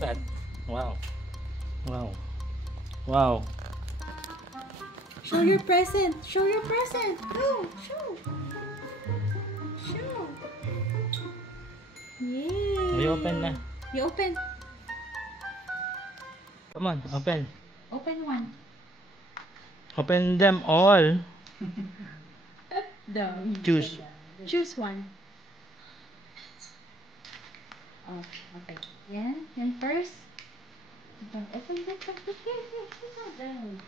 that? Wow. Wow. Wow. Show your present. Show your present. Go. Show. Show. Yay. You open na. You open. Come on, open. Open one. Open them all. Choose. Choose one. Oh, okay. Yan. Yan first. Open. Down.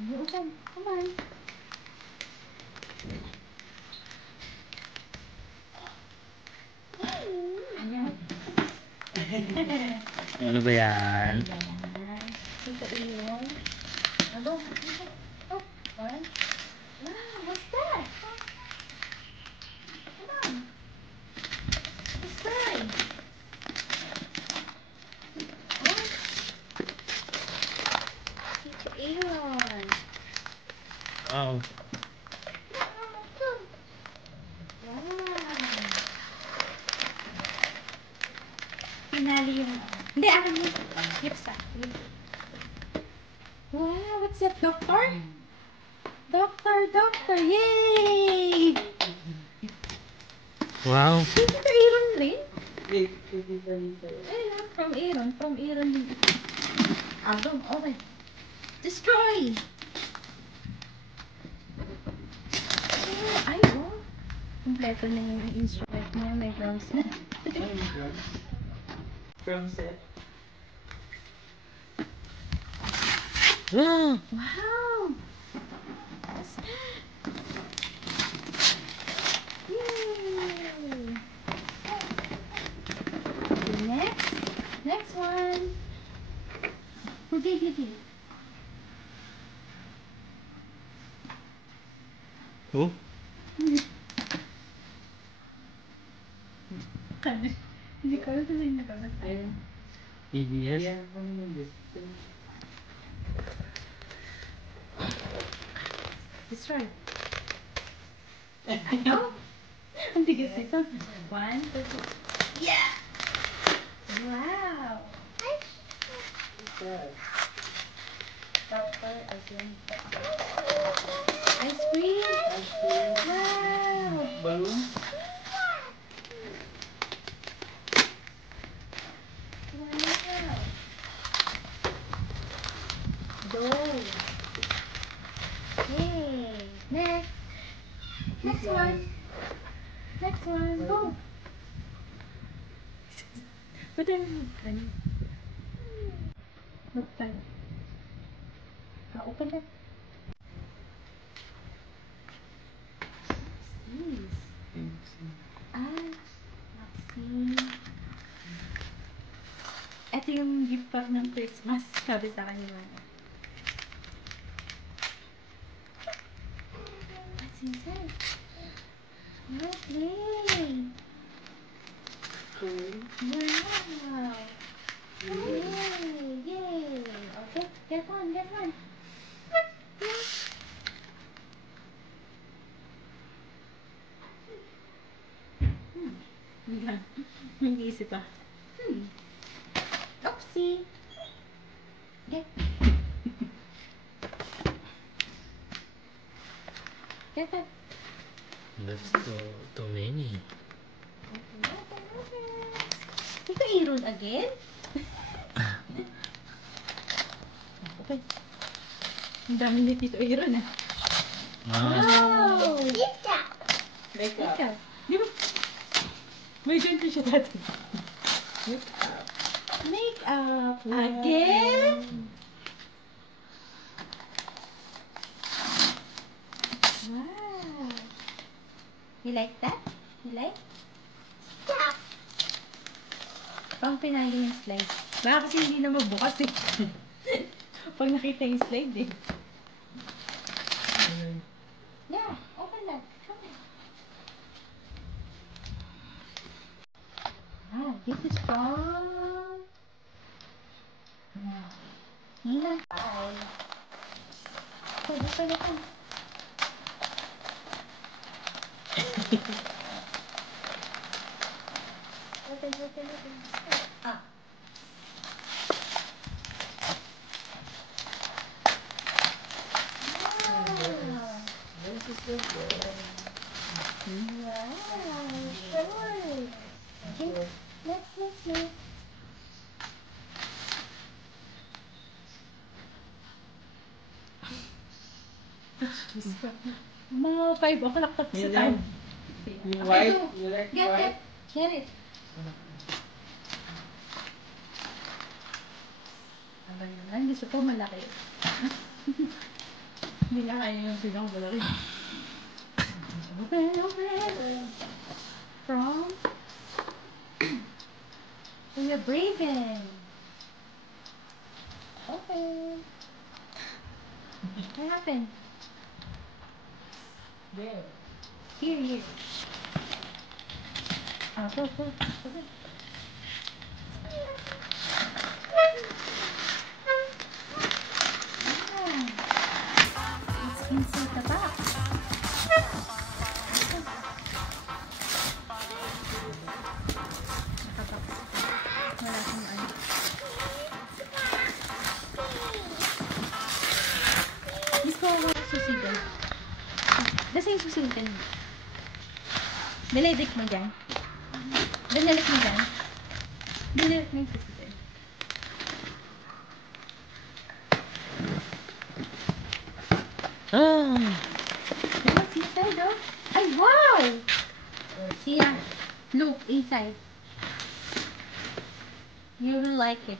You open. Come on. Ayan. Ano ba yan? Ito yun. Ano? Oh, one. Wow, what's that? Come on. Let's try. Ito yun. Wow. Pinali yung... Hindi, akin mo. Lips ah. Wow, what's that? Doctor? Doctor. Yay! Wow. Ito Aaron rin? From Aaron din. Album, okay. Destroy! Ay, oh. Kompleto na yung instrument niya. May drums na. From set. Wow. Wow! What's that? Yay! Okay, next one. Hindi. Oh. Hindi ko alam kung sino ka. EBS. Destroy. Oh! Ang tigas ito. 1, 2, 3. Yeah! Wow! Ice cream! Wow! Balloon. Wow! Doll! Yay! Next one! Go! What time? What time? Open it. Maxine. Ito yung gift pack ng Christmas. Sabi sa akin ni Mama. What's inside? Lovely! Wow! Yay! Okay, get one. Nag-iisip pa. Oopsie! Get that. That's too many. Ito Aaron again? Okay. Ang dami ni Tito Aaron ah. Wow! Makeup. Di ba? May ganito siya dati. Makeup. Again? Wow. You like that? You like? Yeah. Pang pinali yung slide. Baka kasi hindi na mabukas eh. Pag nakita yung slide eh. Yeah, open that. Show me. Ah, this is from... Nina. Pwede. Open. Ah. Mga 5 o'clock tapos sa time. Yung white? You like Get white? it. Get it. Ang gusto ko malaki. Hindi na kaya yung pinang malaki. Open. From we are breathing. Open. What happened? There. Here. Go. It's inside the box. Nakabox. Wala akong ano. Miss ko ako susigan. Nasa yung susigan. Dalidik mo dyan. Dalidik mo dyan. Dalidik mo yung susigan. What's inside though? Ay, wow! Sia, look inside. You will like it.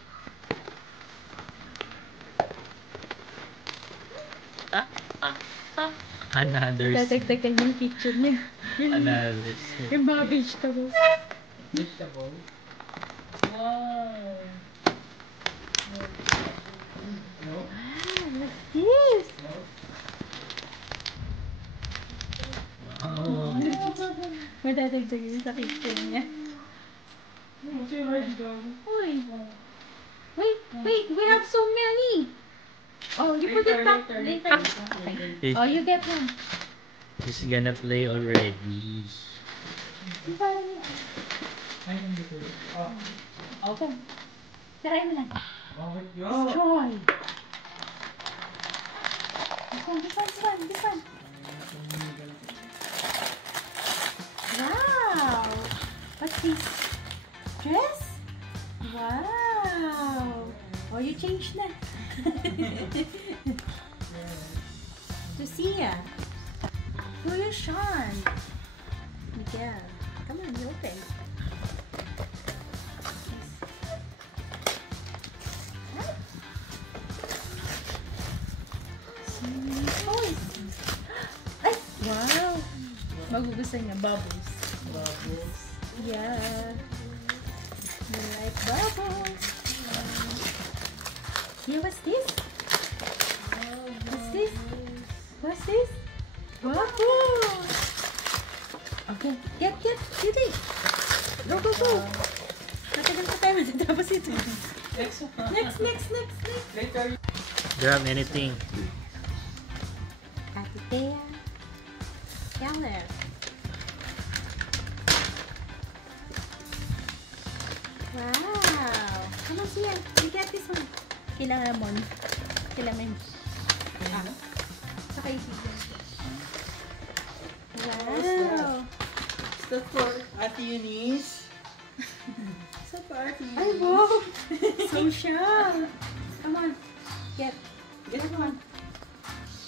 Another. Dadagdagan yung picture niya. Another. Yung mga vegetables. Vegetable. Wow. No? What's this? No? Oh. Madadagdagan yung sa picture niya. What's your right dog? Uy. Wait, we have so many. Oh, you put it back. Later. Okay. Oh, you get one. He's gonna play already. Ay, hindi ko. Oh. Okay. Try mo lang. Bakit yun? Destroy. This one. Wow. What's this? Dress? Wow. Oh, you changed na. To Sia. Kuya Sean. Miguel. Come on, you open. Ay! Wow! Magugustuhan niya. Bubbles. Bubbles. Yeah. You like bubbles. Yeah, what's this? What's this? Bubbles! Okay. Get. Go. Natagal pa tayo matatapos ito. Next. Later. Grab anything. Ate Thea. Keller. Wow! Come on, Sia. You get this one. Kailangan mo. Saka isigan. Wow! Is that for Ate Eunice? Is that for Ate Eunice? Ay, wow! Social! Come on. Get one.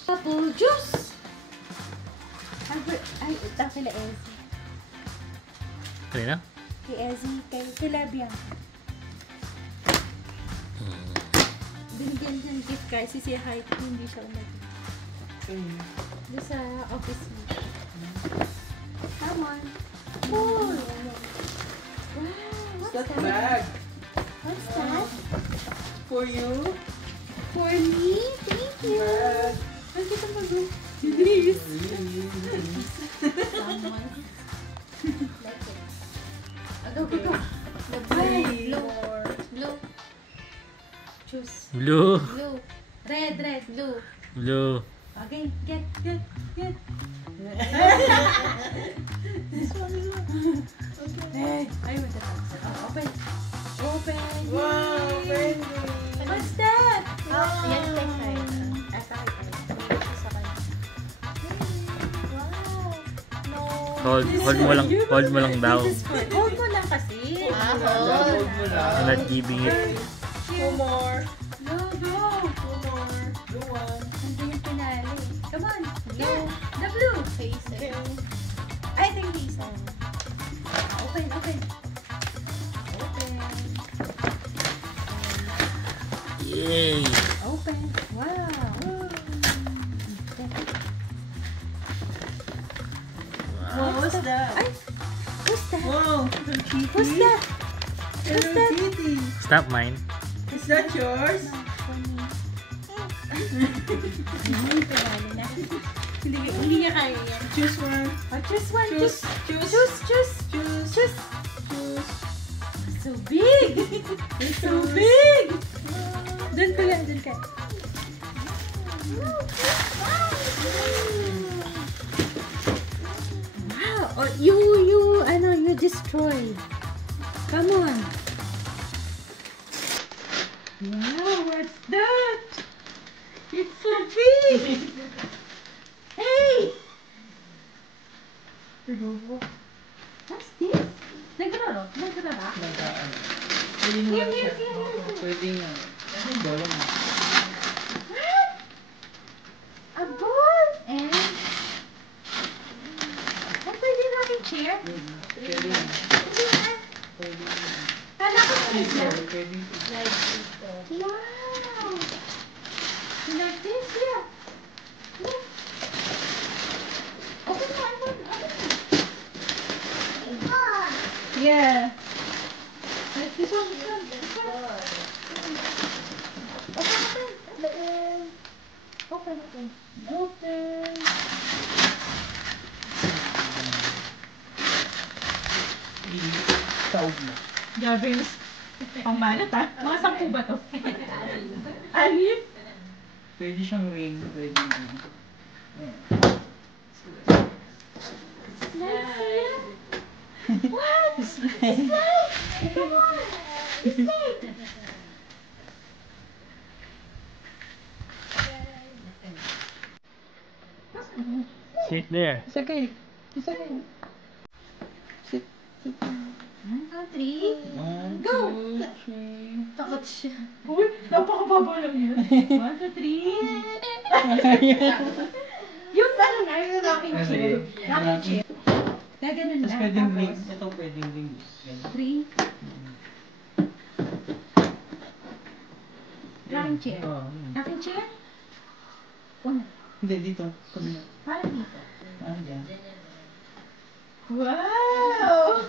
Apple juice! Ay, ito kila Ezzy. Kanina? Kay Ezzy, kay Labia. Binigyan ng gift kasi si Height, hindi siya umagi. Doon sa office mo. Come on. Cool! Wow! Is What's that that? bag? What's that? For you? For me? Thank you! Bag. Ang kita mag-go. This! Really? Someone. Like it. Go. The blue. Blue. Choose. Blue. Blue. Red. Blue. Blue. Okay, get. This one. Hey, I want that. Open. Wow, Wendy. What's that? Yan yung textile. Hold mo lang daw. Hold mo lang kasi. Hold mo I'm not giving it. Two more. No, go. Two more. Do one. Nandun yung pinali. Come on. Yeah. The blue. Okay. I think these are. Open, open. Open. Yay! Open. Wow. What was that? Ay! Who's that? Wow, Hello Kitty. Who's that? Who's Hello that? Kitty. Stop mine. Is that yours? No, for me. Hindi pinali na. Hindi niya kaya yan. Choose one. Oh, choose one. Choose. Choose. Choose. Choose. Choose. Choose. Choose. So big! It's so big! Doon ka lang, doon ka. Wow! Oh, you destroyed. Come on. Wow, what's that? It's so big! Hey! What's this? Nagraro? Nagrara? Pwede mo Here, lang here, siya. here, here. Pwede nga. Bola mo. What? A ball and... Ay, pwede natin chair? Pwede nga. Hindi na. Pwede nga. Kala ko pwede. Pwede. Wow! You like this? Yeah. Yeah. Open mo, open mo. Yeah. Like this one, this one, this one. Open, open. Open. Taog mo. Grabe yung pangmanat ha. Mga 10 ba to? Alin? Pwede siyang ring. Pwede nga. Slide. What? Slide. Come on. Slide. Sit there. It's okay. It's okay. Sit. Sit. 1, 2, 3. One, Go. two, three. Takot siya. Uy, napakababa lang yun. 1, 2, 3. Yung ano na, yung rocking chair. Rocking chair. Gaganon Tapos lang. pwedeng ring. Tapos, Ito pwedeng ring. Ganun. 3. Rocking chair. Oo. Rocking chair? Una. Hindi, dito. Pag- Parang dito. Ah, dyan. Wow!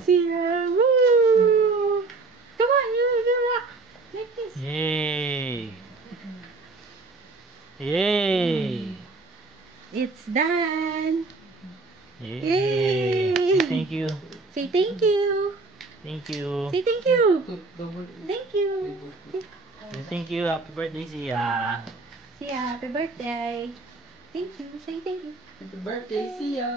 Siya! Woo! Come on, you rock! Like this. Yay! Yay! It's done! Yay! Yay! Thank you. Say thank you! Thank you. Say thank you! Double. Thank you! Thank you. Happy birthday, Sia. Siya, happy birthday! Thank you! Say thank you! Happy birthday, Sia!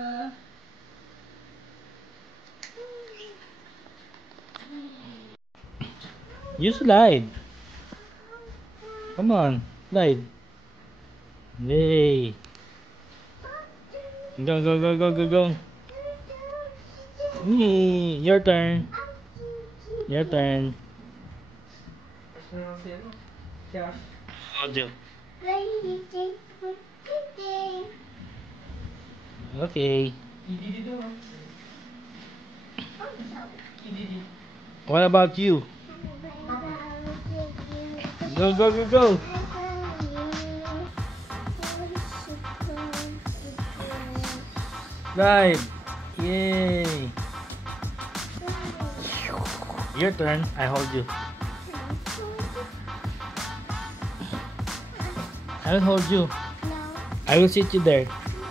You slide. Come on, slide. Yay! Go, go, go, go, go, go. Yay! Your turn. Your turn. Siya. Audio. Okay. Ididi daw. Ididi. What about you? Go, go, go, go. Slide. Yay. Your turn. I hold you. I will hold you. I will sit you there.